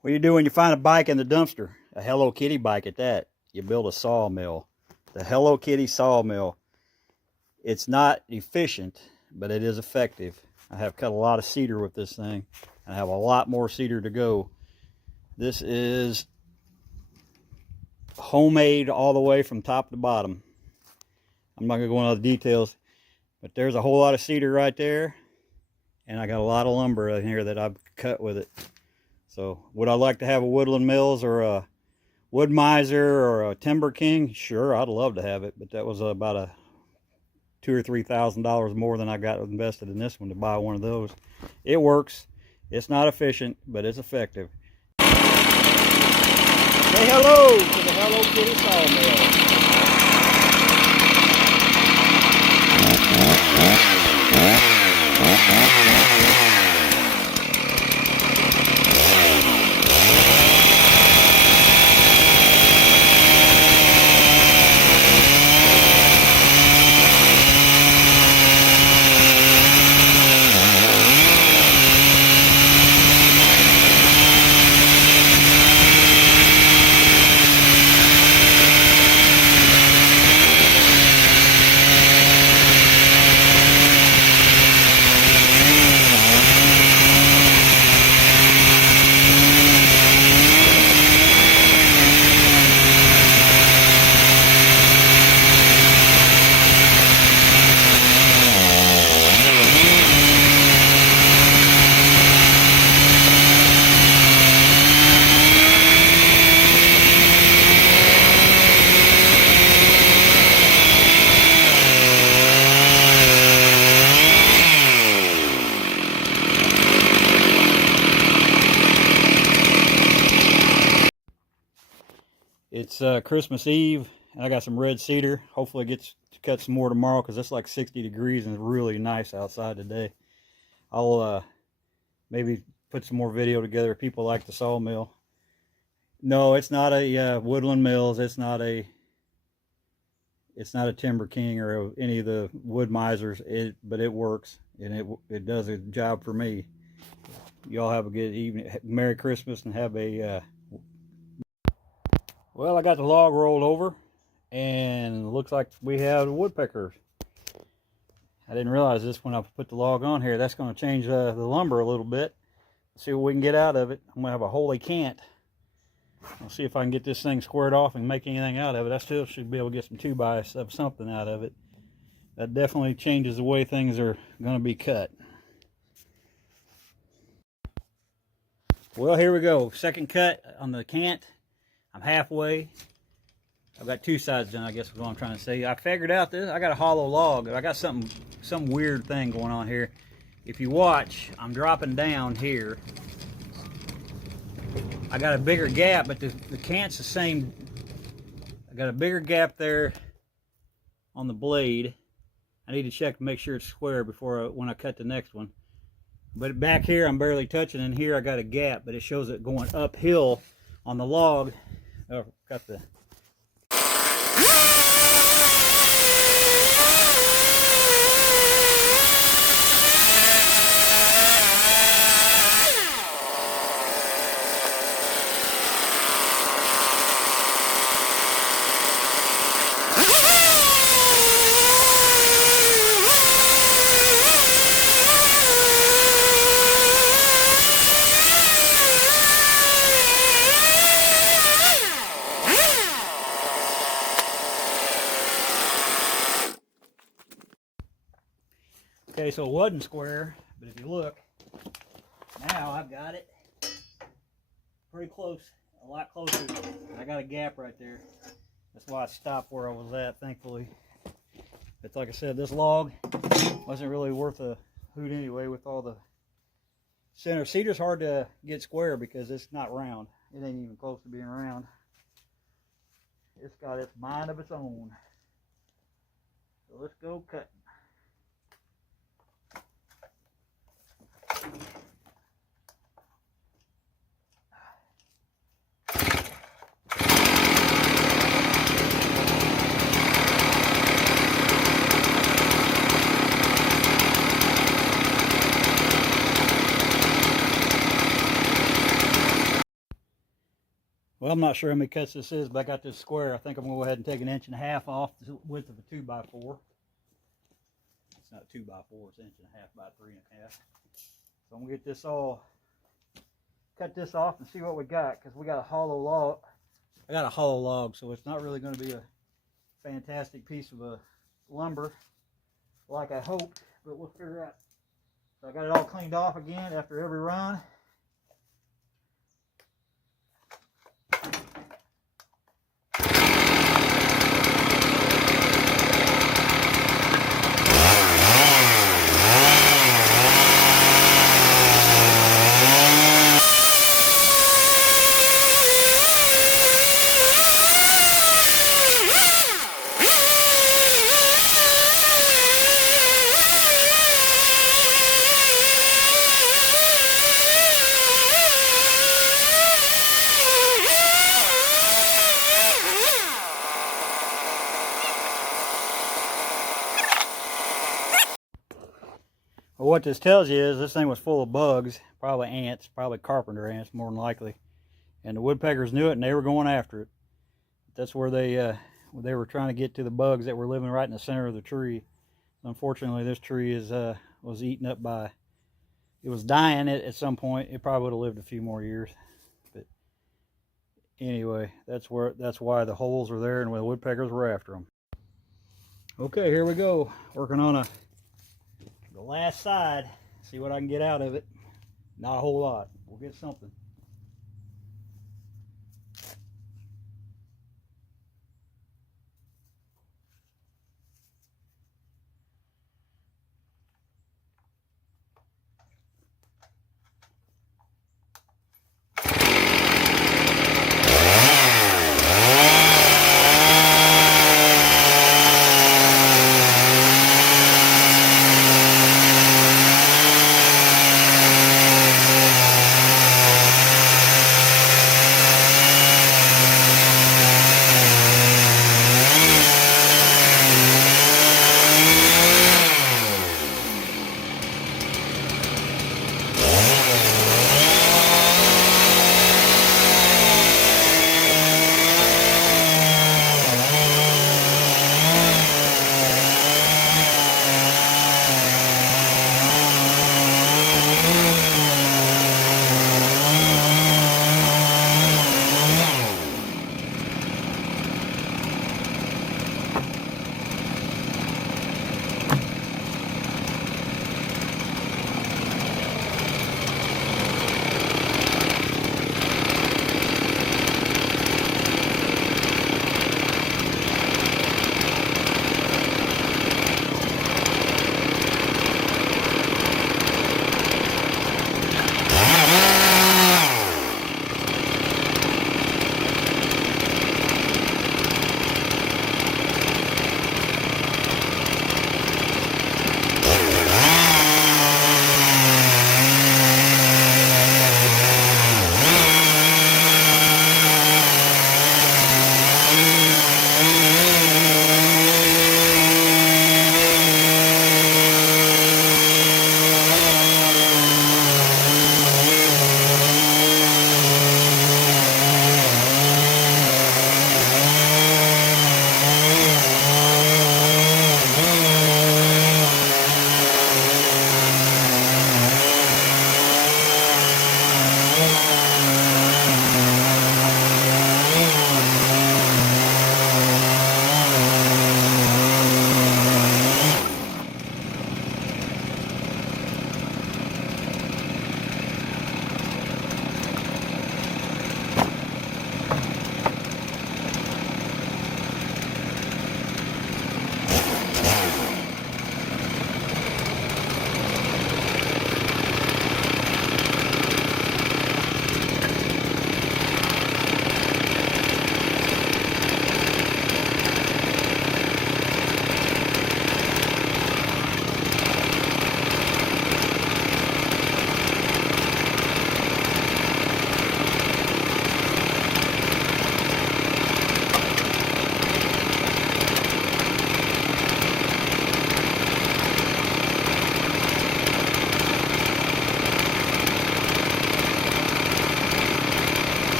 What do you do when you find a bike in the dumpster? A Hello Kitty bike at that. You build a sawmill. The Hello Kitty Sawmill. It's not efficient, but it is effective. I have cut a lot of cedar with this thing. I have a lot more cedar to go. This is homemade all the way from top to bottom. I'm not going to go into all the details, but there's a whole lot of cedar right there. And I got a lot of lumber in here that I've cut with it. So would I like to have a Woodland Mills or a Wood Miser or a Timber King? Sure, I'd love to have it, but that was about a $2,000 or $3,000 more than I got invested in this one to buy one of those. It works. It's not efficient, but it's effective. Say hello to the Hello Kitty Sawmill. It's Christmas Eve, and I got some red cedar. Hopefully it gets to cut some more tomorrow because it's like 60 degrees and it's really nice outside today. I'll maybe put some more video together if people like the sawmill. No, it's not a Woodland Mills. It's not a Timber King or any of the Wood Misers. But it works, and it does a job for me. Y'all have a good evening. Merry Christmas, and have a well, I got the log rolled over, and it looks like we have the woodpeckers. I didn't realize this when I put the log on here. That's going to change the lumber a little bit. See what we can get out of it. I'm going to have a holy can't. I'll see if I can get this thing squared off and make anything out of it. I still should be able to get some 2x of something out of it. That definitely changes the way things are going to be cut. Well, here we go. Second cut on the cant. I'm halfway. I've got two sides done, I guess is what I'm trying to say. I figured out this. I got a hollow log. I got some weird thing going on here. If you watch, I'm dropping down here. I got a bigger gap, but the cant's the same. I got a bigger gap there on the blade. I need to check to make sure it's square before when I cut the next one. But back here, I'm barely touching, and here I got a gap, but it shows it going uphill on the log. Oh, got the okay, so it wasn't square, but if you look, now I've got it pretty close, a lot closer. I got a gap right there. That's why I stopped where I was at, thankfully. It's like I said, this log wasn't really worth a hoot anyway with all the center. Cedar's hard to get square because it's not round. It ain't even close to being round. It's got its mind of its own. So let's go cutting. Well, I'm not sure how many cuts this is, but I got this square. I think I'm going to go ahead and take 1.5 inches off the width of a 2x4. It's not 2x4, it's 1.5 inches by 3.5. So I'm going to get this all, cut this off and see what we got, because we got a hollow log. I got a hollow log, so it's not really going to be a fantastic piece of lumber like I hoped, but we'll figure out. So I got it all cleaned off again after every run. Well, what this tells you is this thing was full of bugs, probably ants, probably carpenter ants more than likely. And the woodpeckers knew it and they were going after it. That's where they were trying to get to the bugs that were living right in the center of the tree. Unfortunately, this tree was eaten up by, it was dying at some point. It probably would have lived a few more years. But anyway, that's why the holes are there and the woodpeckers were after them. Okay, here we go. Working on the last side. See what I can get out of it. Not a whole lot. We'll get something.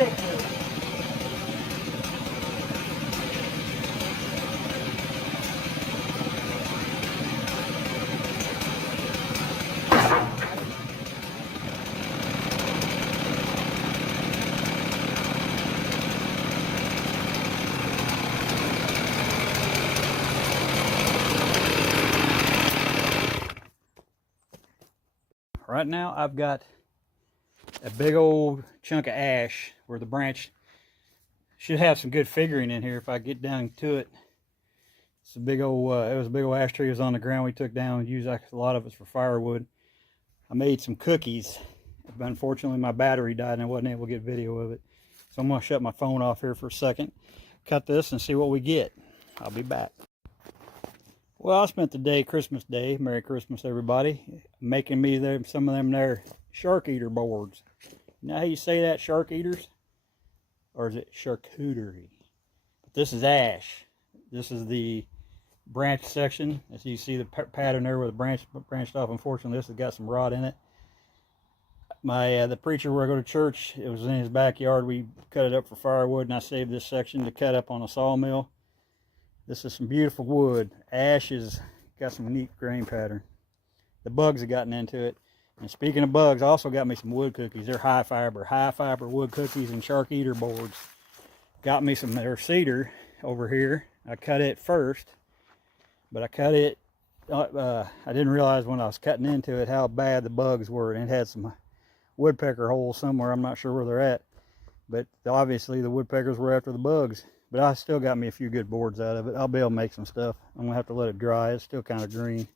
ridiculous. Right now I've got a big old chunk of ash where the branch should have some good figuring in here if I get down to it. It's a big old, it was a big old ash tree. It was on the ground we took down and used a lot of it for firewood. I made some cookies, but unfortunately my battery died and I wasn't able to get video of it. So I'm going to shut my phone off here for a second, cut this and see what we get. I'll be back. Well, I spent the day, Christmas Day, Merry Christmas everybody, making me some of them there shark eater boards. You know how you say that, shark eaters? Or is it charcuterie? But this is ash. This is the branch section. As you see the pattern there where the branch branched off. Unfortunately, this has got some rot in it. The preacher where I go to church, it was in his backyard. We cut it up for firewood, and I saved this section to cut up on a sawmill. This is some beautiful wood. Ash has got some neat grain pattern. The bugs have gotten into it. And speaking of bugs, I also got me some wood cookies. They're high fiber wood cookies and shark eater boards. Got me some their cedar over here. I cut it first, but I cut it, I didn't realize when I was cutting into it how bad the bugs were. And it had some woodpecker holes somewhere. I'm not sure where they're at, but obviously the woodpeckers were after the bugs. But I still got me a few good boards out of it. I'll be able to make some stuff. I'm gonna have to let it dry. It's still kind of green.